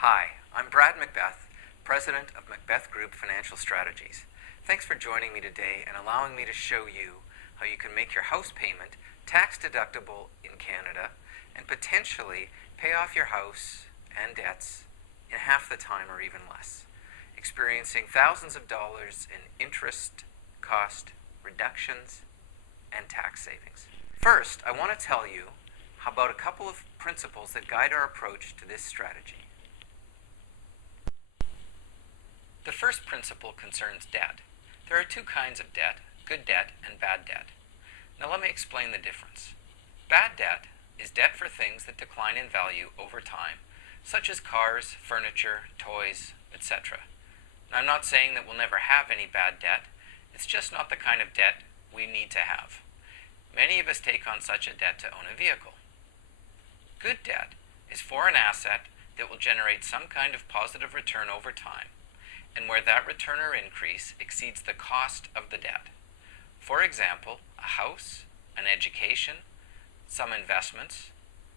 Hi, I'm Brad Macbeth, President of Macbeth Group Financial Strategies. Thanks for joining me today and allowing me to show you how you can make your house payment tax deductible in Canada and potentially pay off your house and debts in half the time or even less, experiencing thousands of dollars in interest cost reductions and tax savings. First, I want to tell you about a couple of principles that guide our approach to this strategy. The first principle concerns debt. There are two kinds of debt, good debt and bad debt. Now let me explain the difference. Bad debt is debt for things that decline in value over time, such as cars, furniture, toys, etc. Now, I'm not saying that we'll never have any bad debt. It's just not the kind of debt we need to have. Many of us take on such a debt to own a vehicle. Good debt is for an asset that will generate some kind of positive return over time, and where that return or increase exceeds the cost of the debt. For example, a house, an education, some investments,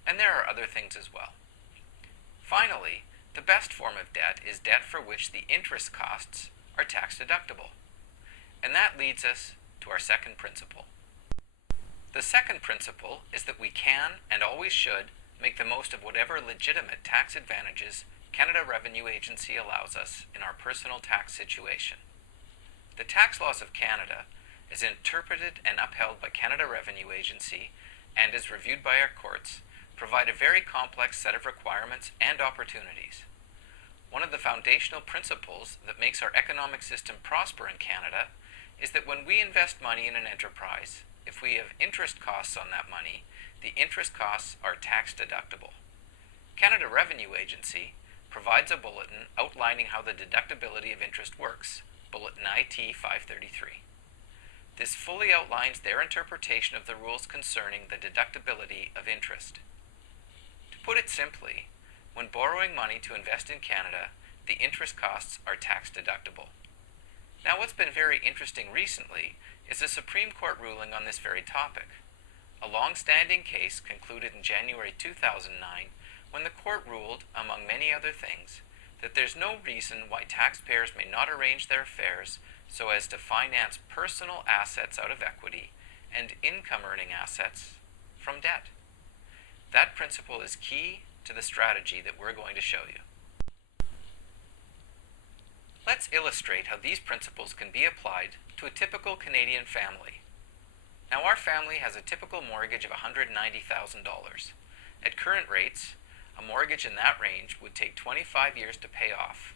and there are other things as well. Finally, the best form of debt is debt for which the interest costs are tax deductible. And that leads us to our second principle. The second principle is that we can and always should make the most of whatever legitimate tax advantages Canada Revenue Agency allows us in our personal tax situation. The tax laws of Canada, as interpreted and upheld by Canada Revenue Agency and as reviewed by our courts, provide a very complex set of requirements and opportunities. One of the foundational principles that makes our economic system prosper in Canada is that when we invest money in an enterprise, if we have interest costs on that money, the interest costs are tax deductible. Canada Revenue Agency provides a bulletin outlining how the deductibility of interest works, Bulletin IT 533. This fully outlines their interpretation of the rules concerning the deductibility of interest. To put it simply, when borrowing money to invest in Canada, the interest costs are tax deductible. Now, what's been very interesting recently is a Supreme Court ruling on this very topic. A long-standing case concluded in January 2009 when the court ruled, among many other things, that there's no reason why taxpayers may not arrange their affairs so as to finance personal assets out of equity and income-earning assets from debt. That principle is key to the strategy that we're going to show you. Let's illustrate how these principles can be applied to a typical Canadian family. Now, our family has a typical mortgage of $190,000. At current rates, a mortgage in that range would take 25 years to pay off,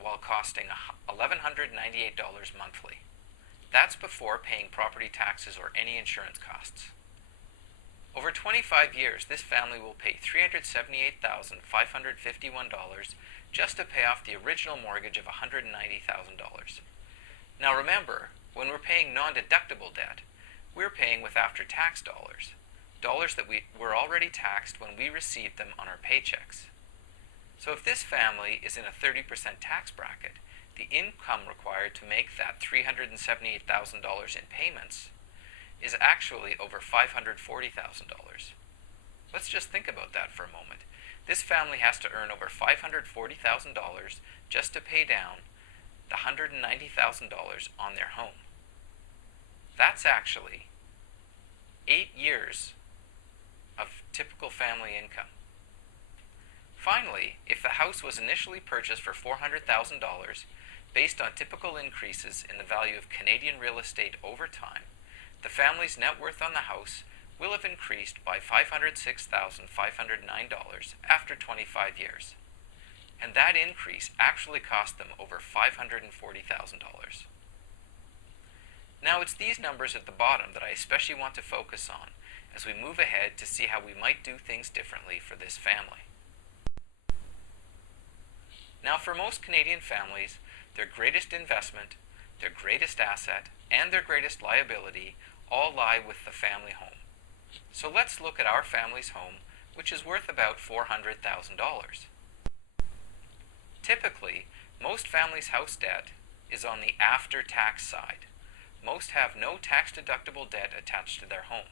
while costing $1,198 monthly. That's before paying property taxes or any insurance costs. Over 25 years, this family will pay $378,551 just to pay off the original mortgage of $190,000. Now remember, when we're paying non-deductible debt, we're paying with after-tax dollars that were already taxed when we received them on our paychecks. So if this family is in a 30% tax bracket, the income required to make that $378,000 in payments is actually over $540,000. Let's just think about that for a moment. This family has to earn over $540,000 just to pay down the $190,000 on their home. That's actually 8 years of typical family income. Finally, if the house was initially purchased for $400,000, based on typical increases in the value of Canadian real estate over time, the family's net worth on the house will have increased by $506,509 after 25 years. And that increase actually cost them over $540,000. Now, it's these numbers at the bottom that I especially want to focus on as we move ahead to see how we might do things differently for this family. Now, for most Canadian families, their greatest investment, their greatest asset, and their greatest liability all lie with the family home. So let's look at our family's home, which is worth about $400,000. Typically, most families' house debt is on the after-tax side. Most have no tax-deductible debt attached to their home.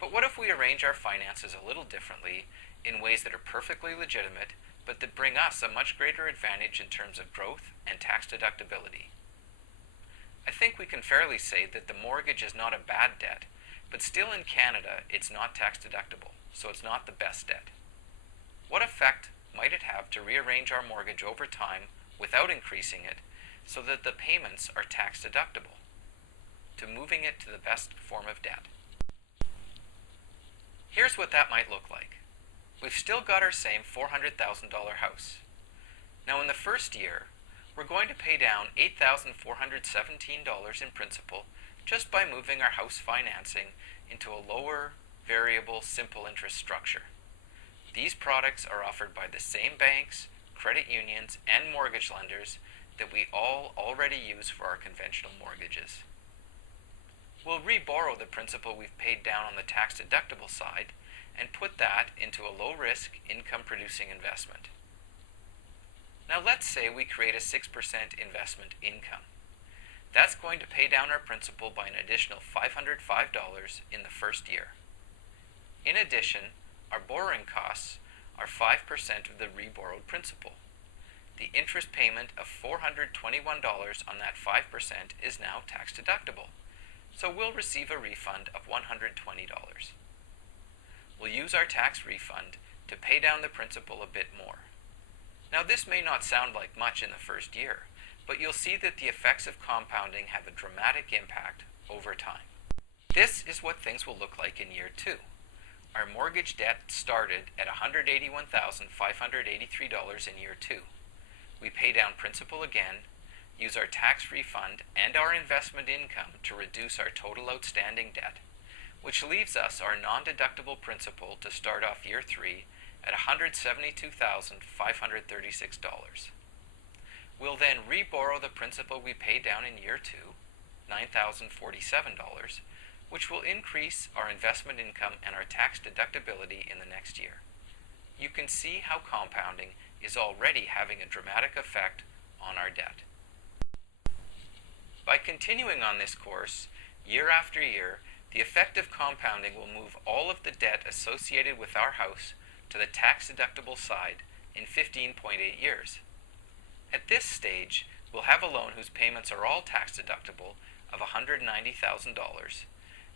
But what if we arrange our finances a little differently in ways that are perfectly legitimate but that bring us a much greater advantage in terms of growth and tax deductibility. I think we can fairly say that the mortgage is not a bad debt, but still in Canada it's not tax deductible, so it's not the best debt. What effect might it have to rearrange our mortgage over time without increasing it so that the payments are tax deductible, to moving it to the best form of debt? Here's what that might look like. We've still got our same $400,000 house. Now in the first year, we're going to pay down $8,417 in principal just by moving our house financing into a lower variable simple interest structure. These products are offered by the same banks, credit unions, and mortgage lenders that we all already use for our conventional mortgages. We'll re-borrow the principal we've paid down on the tax-deductible side and put that into a low-risk, income-producing investment. Now let's say we create a 6% investment income. That's going to pay down our principal by an additional $505 in the first year. In addition, our borrowing costs are 5% of the re-borrowed principal. The interest payment of $421 on that 5% is now tax-deductible, so we'll receive a refund of $120. We'll use our tax refund to pay down the principal a bit more. Now this may not sound like much in the first year, but you'll see that the effects of compounding have a dramatic impact over time. This is what things will look like in year 2. Our mortgage debt started at $181,583 in year 2. We pay down principal again, use our tax refund and our investment income to reduce our total outstanding debt, which leaves us our non-deductible principal to start off year 3 at $172,536. We'll then re-borrow the principal we paid down in year 2, $9,047, which will increase our investment income and our tax deductibility in the next year. You can see how compounding is already having a dramatic effect on our debt. By continuing on this course, year after year, the effect of compounding will move all of the debt associated with our house to the tax-deductible side in 15.8 years. At this stage, we'll have a loan whose payments are all tax-deductible of $190,000,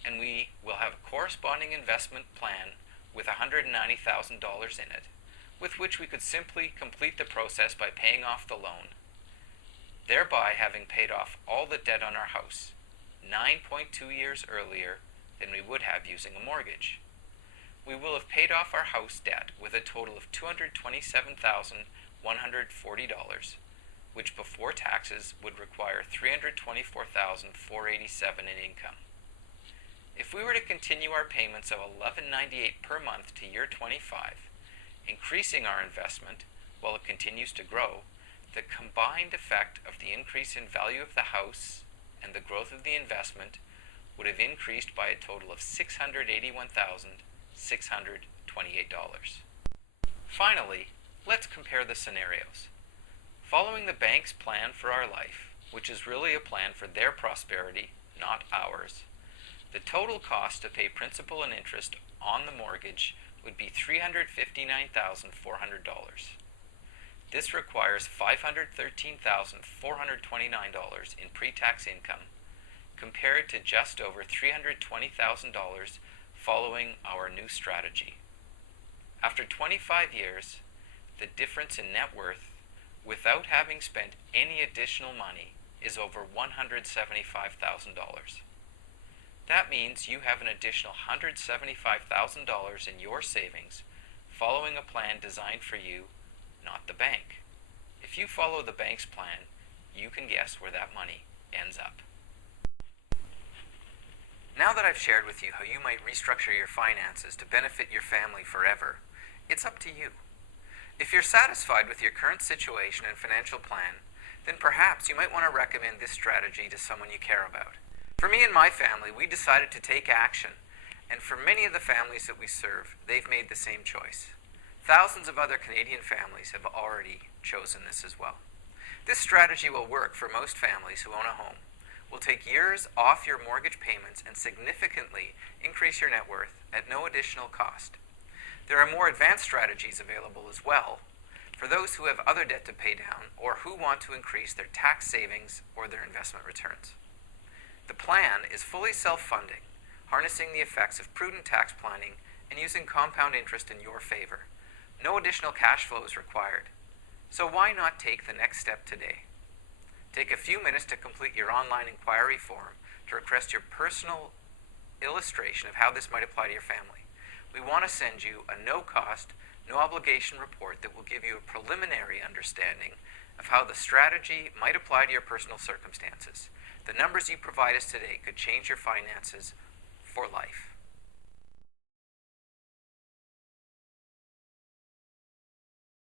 and we will have a corresponding investment plan with $190,000 in it, with which we could simply complete the process by paying off the loan, thereby having paid off all the debt on our house 9.2 years earlier than we would have using a mortgage. We will have paid off our house debt with a total of $227,140, which before taxes would require $324,487 in income. If we were to continue our payments of $11.98 per month to year 25, increasing our investment while it continues to grow, the combined effect of the increase in value of the house and the growth of the investment would have increased by a total of $681,628. Finally, let's compare the scenarios. Following the bank's plan for our life, which is really a plan for their prosperity, not ours, the total cost to pay principal and interest on the mortgage would be $359,400. This requires $513,429 in pre-tax income, compared to just over $320,000 following our new strategy. After 25 years, the difference in net worth, without having spent any additional money, is over $175,000. That means you have an additional $175,000 in your savings following a plan designed for you, not the bank. If you follow the bank's plan, you can guess where that money ends up. Now that I've shared with you how you might restructure your finances to benefit your family forever, it's up to you. If you're satisfied with your current situation and financial plan, then perhaps you might want to recommend this strategy to someone you care about. For me and my family, we decided to take action, and for many of the families that we serve, they've made the same choice. Thousands of other Canadian families have already chosen this as well. This strategy will work for most families who own a home, will take years off your mortgage payments and significantly increase your net worth at no additional cost. There are more advanced strategies available as well for for those who have other debt to pay down or who want to increase their tax savings or their investment returns. The plan is fully self-funding, harnessing the effects of prudent tax planning and using compound interest in your favor. No additional cash flow is required. So why not take the next step today? Take a few minutes to complete your online inquiry form to request your personal illustration of how this might apply to your family. We want to send you a no-cost, no-obligation report that will give you a preliminary understanding of how the strategy might apply to your personal circumstances. The numbers you provide us today could change your finances for life.